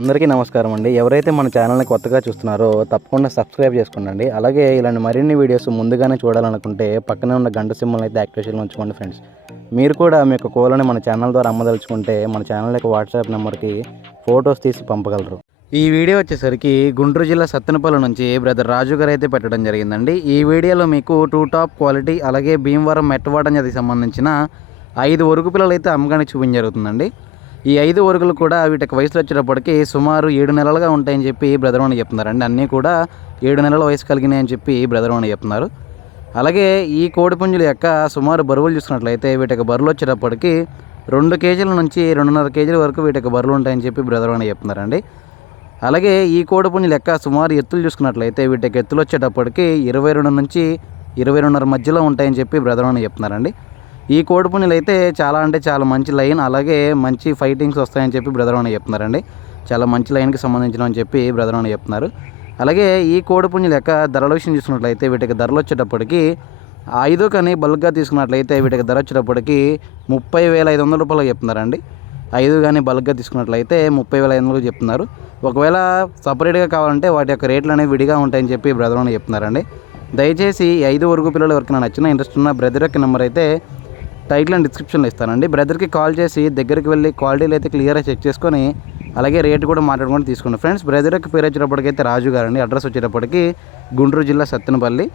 అందరికీ నమస్కారం అండి. ఎవరైతే మన ఛానల్ని కొత్తగా చూస్తున్నారో తప్పకుండా సబ్స్క్రైబ్ చేసుకోండి అలాగే ఇలాంటి మరిన్ని వీడియోస్ ముందుగానే చూడాలనుకుంటే పక్కనే ఉన్న గంట సింబల్ అయితే యాక్టివేషన్లో ఉంచుకోండి ఫ్రెండ్స్. మీరు కూడా మీ యొక్క కోలని మన ఛానల్ ద్వారా అమ్మదలుచుకుంటే మన ఛానల్ యొక్క వాట్సాప్ నెంబర్కి ఫొటోస్ తీసి పంపగలరు. ఈ వీడియో వచ్చేసరికి గుంటూరు జిల్లా సత్తెనపల్లి నుంచి బ్రదర్ రాజు గారు అయితే పెట్టడం జరిగిందండి. ఈ వీడియోలో మీకు టూ టాప్ క్వాలిటీ అలాగే భీమవరం మెట్టవాడని అది సంబంధించిన ఐదు వరకు పిల్లలు అయితే అమ్మకానికి చూపించ జరుగుతుందండి. ఈ ఐదు వరుగులు కూడా వీటికి వయసులో వచ్చేటప్పటికి సుమారు ఏడు నెలలుగా ఉంటాయని చెప్పి బ్రదర్ అని చెప్తున్నారండి అన్నీ కూడా ఏడు నెలల వయసు కలిగినాయని చెప్పి బ్రదర్ అని చెప్తున్నారు. అలాగే ఈ కోడిపుంజుల యొక్క సుమారు బరువులు చూసుకున్నట్లయితే వీటికి బరువులు వచ్చేటప్పటికి రెండు కేజీల నుంచి రెండున్నర కేజీల వరకు వీటికి బరువులు ఉంటాయని చెప్పి బ్రదర్ అని చెప్తున్నారండి. అలాగే ఈ కోడిపుంజు లెక్క సుమారు ఎత్తులు చూసుకున్నట్లయితే వీటికి ఎత్తులు వచ్చేటప్పటికి ఇరవై రెండు నుంచి ఇరవై రెండున్నర మధ్యలో ఉంటాయని చెప్పి బ్రదర్ అని చెప్తున్నారండి. ఈ కోడిపుంజులు అయితే చాలా అంటే చాలా మంచి లైన్ అలాగే మంచి ఫైటింగ్స్ వస్తాయని చెప్పి బ్రదర్ అని చెప్తున్నారండి. చాలా మంచి లైన్కి సంబంధించిన అని చెప్పి బ్రదర్ అని చెప్తున్నారు. అలాగే ఈ కోడిపుంజుల యొక్క ధరల విషయం చూసుకున్నట్లయితే వీటికి ధరలు వచ్చేటప్పటికి ఐదు కానీ బల్క్గా తీసుకున్నట్లయితే వీటికి ధర వచ్చేటప్పటికి ముప్పై వేల ఐదు వందల రూపాయలు చెప్తున్నారండి. ఐదు కానీ బల్క్గా తీసుకున్నట్లయితే ముప్పై వేల ఐదు వందలు చెప్తున్నారు. ఒకవేళ సపరేట్గా కావాలంటే వాటి యొక్క రేట్లు అనేవి విడిగా ఉంటాయని చెప్పి బ్రదర్ అని చెప్తున్నారండి. దయచేసి ఐదు వరకు పిల్లలు ఎవరికైనా నచ్చిన ఇంట్రెస్ట్ ఉన్న బ్రదర్ యొక్క నెంబర్ అయితే టైటిల్ అండ్ డిస్క్రిప్షన్లో ఇస్తానండి. బ్రదర్కి కాల్ చేసి దగ్గరికి వెళ్ళి క్వాలిటీలు అయితే క్లియర్గా చెక్ చేసుకొని అలాగే రేట్ కూడా మాట్లాడుకొని తీసుకోండి. ఫ్రెండ్స్ బ్రదర్కి పేరు వచ్చేటప్పటికైతే రాజు గారండి. అడ్రస్ వచ్చేటప్పటికి గుంటూరు జిల్లా సత్తెనపల్లి